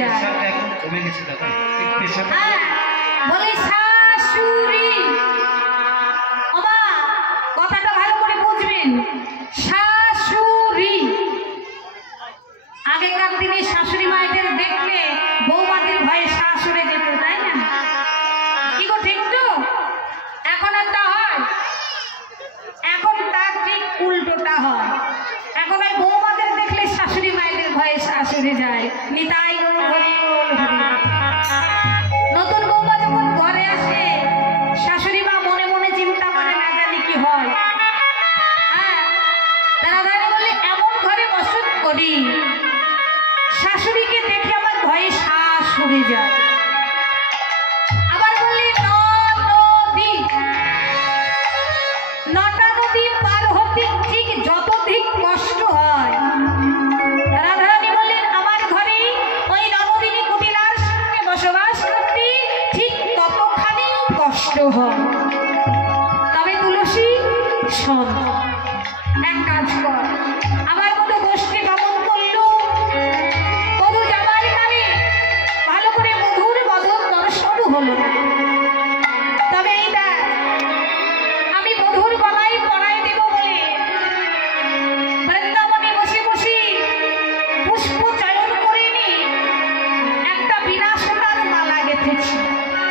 যায়। হ্যাঁ বলে শাশুড়ি, ওমা কথাটা ভালো করে বুঝবেন, শাশুড়ি। আগেকার দিনে শাশুড়ি মায়েদের দেখলে বৌমাদের ভয়ে শাশুড়ে যেত, তাই না? কি গো ঠিক তো? এখন একটা হয়, এখন তার ঠিক উল্টোটা হয়। এখন ওই বৌমাদের দেখলে শাশুড়ি মায়েদের ভয়ে শাশুড়ে যায়। নিতাই গো হরি বল হরি। নতুন বৌমা যখন ঘরে আসে শাশুড়ি মা মনে মনে চিন্তা করে না জানি কি হয়। হ্যাঁ তারা ধরে বলে এমন ঘরে বসত করি শাশুড়িকে দেখে আমার ভয়ে শ্বাস উড়ে যায়। আবার বললি নদী, নটা নদী পার হতে ঠিক যতধিক কষ্ট হয়, রাধারানী বললেন আমার ঘরে ওই নবদিনী কুটিলার সঙ্গে বসবাস করতে ঠিক ততখানি কষ্ট হয়। তবে তুলসী শোন, এক কাজ কর,